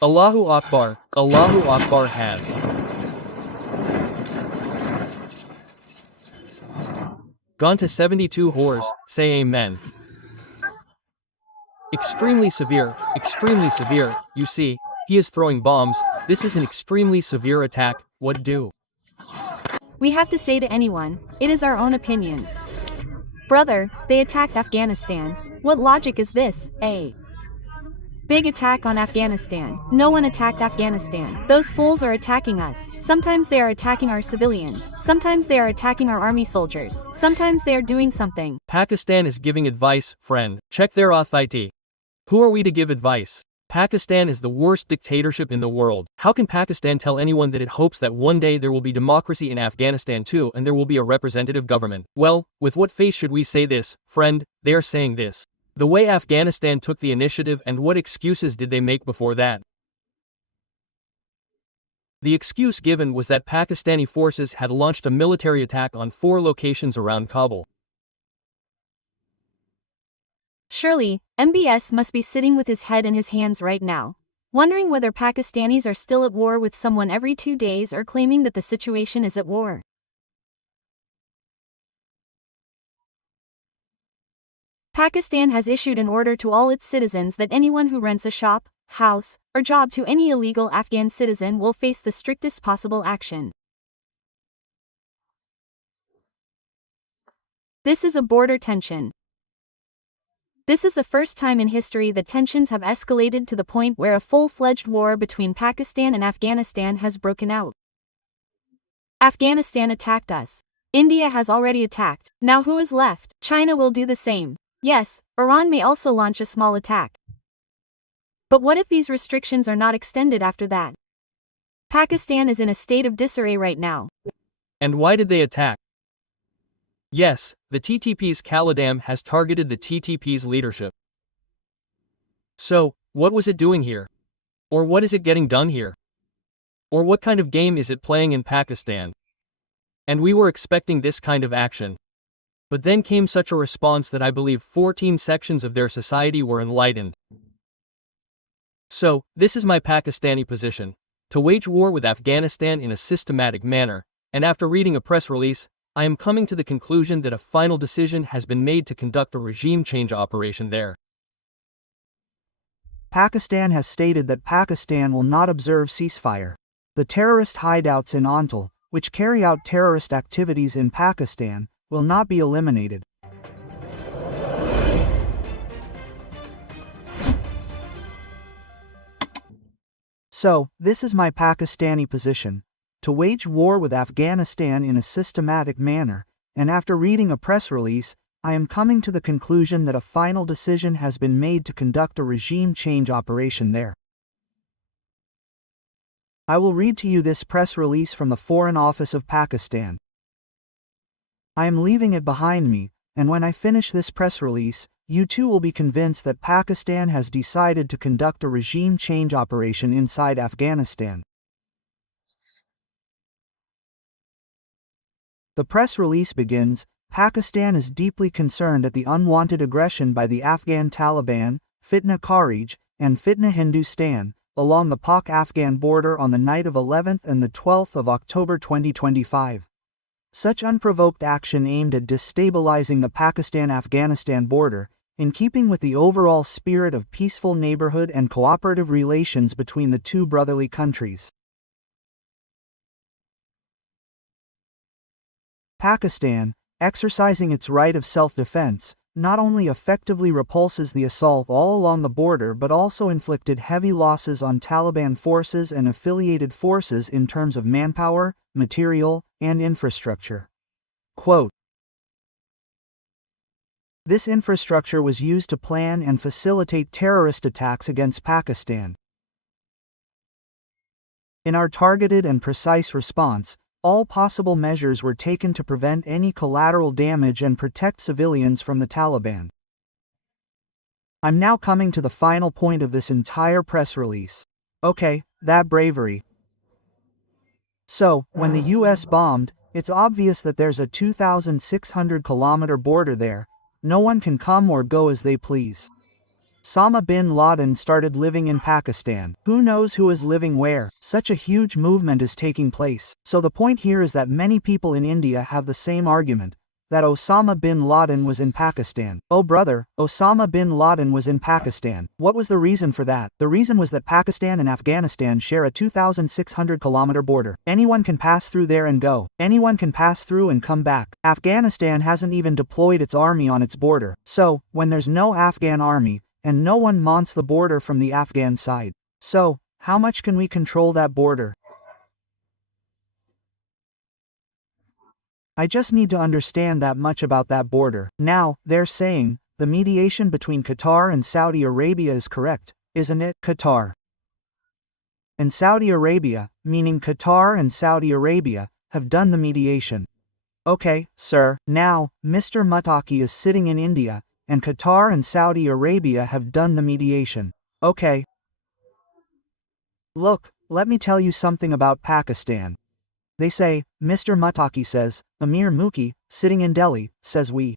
Allahu Akbar has gone to 72 whores, say amen. Extremely severe, you see, he is throwing bombs, this is an extremely severe attack, what do? We have to say to anyone, it is our own opinion. Brother, they attacked Afghanistan. What logic is this, eh? Big attack on Afghanistan. No one attacked Afghanistan. Those fools are attacking us. Sometimes they are attacking our civilians. Sometimes they are attacking our army soldiers. Sometimes they are doing something. Pakistan is giving advice, friend. Check their authority. Who are we to give advice? Pakistan is the worst dictatorship in the world. How can Pakistan tell anyone that it hopes that one day there will be democracy in Afghanistan too and there will be a representative government? Well, with what face should we say this, friend? They are saying this. The way Afghanistan took the initiative and what excuses did they make before that? The excuse given was that Pakistani forces had launched a military attack on 4 locations around Kabul. Surely, MBS must be sitting with his head in his hands right now, wondering whether Pakistanis are still at war with someone every 2 days or claiming that the situation is at war. Pakistan has issued an order to all its citizens that anyone who rents a shop, house, or job to any illegal Afghan citizen will face the strictest possible action. This is a border tension. This is the first time in history that tensions have escalated to the point where a full-fledged war between Pakistan and Afghanistan has broken out. Afghanistan attacked us. India has already attacked. Now who is left? China will do the same. Yes, Iran may also launch a small attack. But what if these restrictions are not extended after that? Pakistan is in a state of disarray right now. And why did they attack? Yes, the TTP's Kaladam has targeted the TTP's leadership. So, what was it doing here? Or what is it getting done here? Or what kind of game is it playing in Pakistan? And we were expecting this kind of action. But then came such a response that I believe 14 sections of their society were enlightened. So, this is my Pakistani position. To wage war with Afghanistan in a systematic manner, and after reading a press release, I am coming to the conclusion that a final decision has been made to conduct a regime change operation there. Pakistan has stated that Pakistan will not observe ceasefire. The terrorist hideouts in Antal, which carry out terrorist activities in Pakistan, will not be eliminated. So, this is my Pakistani position. To wage war with Afghanistan in a systematic manner, and after reading a press release, I am coming to the conclusion that a final decision has been made to conduct a regime change operation there. I will read to you this press release from the Foreign Office of Pakistan. I am leaving it behind me, and when I finish this press release, you too will be convinced that Pakistan has decided to conduct a regime change operation inside Afghanistan. The press release begins, Pakistan is deeply concerned at the unwanted aggression by the Afghan Taliban, Fitna Kharij, and Fitna Hindustan, along the Pak-Afghan border on the night of 11th and the 12th of October 2025. Such unprovoked action aimed at destabilizing the Pakistan-Afghanistan border, in keeping with the overall spirit of peaceful neighborhood and cooperative relations between the two brotherly countries. Pakistan, exercising its right of self-defense, not only effectively repulses the assault all along the border but also inflicted heavy losses on Taliban forces and affiliated forces in terms of manpower, material, and infrastructure. Quote, this infrastructure was used to plan and facilitate terrorist attacks against Pakistan. In our targeted and precise response, all possible measures were taken to prevent any collateral damage and protect civilians from the Taliban. I'm now coming to the final point of this entire press release. Okay, that bravery. So, when the US bombed, it's obvious that there's a 2,600-kilometer border there. No one can come or go as they please. Osama bin Laden started living in Pakistan. Who knows who is living where? Such a huge movement is taking place. So the point here is that many people in India have the same argument, that Osama bin Laden was in Pakistan. Oh brother, Osama bin Laden was in Pakistan. What was the reason for that? The reason was that Pakistan and Afghanistan share a 2,600-kilometer border. Anyone can pass through there and go. Anyone can pass through and come back. Afghanistan hasn't even deployed its army on its border. So, when there's no Afghan army, and no one monts the border from the Afghan side. So, how much can we control that border? I just need to understand that much about that border. Now, they're saying, the mediation between Qatar and Saudi Arabia is correct, isn't it? Qatar and Saudi Arabia, meaning Qatar and Saudi Arabia, have done the mediation. Okay, sir. Now, Mr. Mutaki is sitting in India, and Qatar and Saudi Arabia have done the mediation. Okay. Look, let me tell you something about Pakistan. They say, Mr. Mutaki says, Amir Muki, sitting in Delhi, says we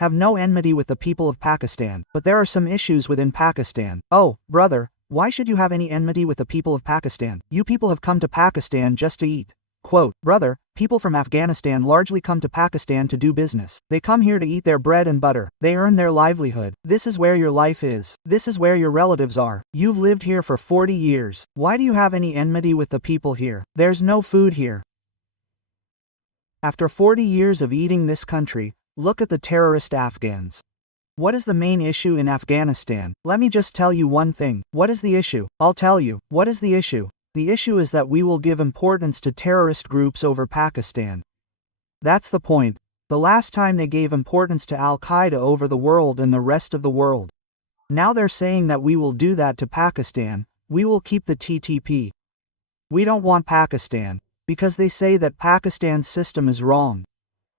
have no enmity with the people of Pakistan, but there are some issues within Pakistan. Oh, brother, why should you have any enmity with the people of Pakistan? You people have come to Pakistan just to eat. Quote, brother, people from Afghanistan largely come to Pakistan to do business. They come here to eat their bread and butter. They earn their livelihood. This is where your life is. This is where your relatives are. You've lived here for 40 years. Why do you have any enmity with the people here? There's no food here. After 40 years of eating this country, look at the terrorist Afghans. What is the main issue in Afghanistan? Let me just tell you one thing. What is the issue? I'll tell you. What is the issue? The issue is that we will give importance to terrorist groups over Pakistan. That's the point. The last time they gave importance to Al-Qaeda over the world and the rest of the world. Now they're saying that we will do that to Pakistan. We will keep the TTP. We don't want Pakistan, because they say that Pakistan's system is wrong.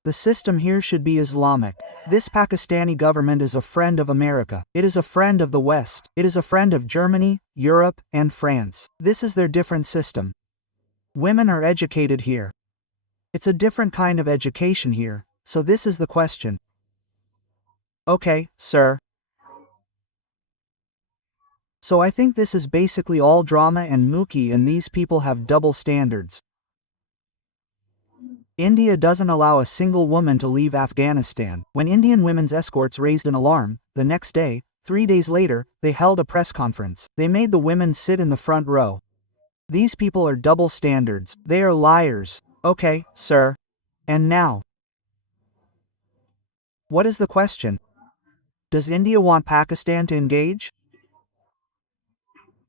The system here should be Islamic. This Pakistani government is a friend of America. It is a friend of the West. It is a friend of Germany, Europe, and France. This is their different system. Women are educated here. It's a different kind of education here, so this is the question. Okay, sir. So I think this is basically all drama and Mookie, and these people have double standards. India doesn't allow a single woman to leave Afghanistan. When Indian women's escorts raised an alarm, the next day, 3 days later, they held a press conference. They made the women sit in the front row. These people are double standards. They are liars. Okay, sir. And now, what is the question? Does India want Pakistan to engage?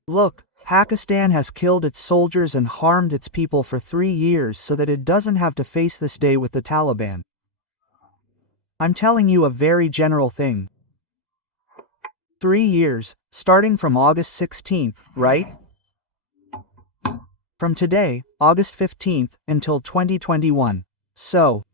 Look, Pakistan has killed its soldiers and harmed its people for 3 years so that it doesn't have to face this day with the Taliban. I'm telling you a very general thing. 3 years, starting from August 16th, right? From today, August 15th, until 2021. So,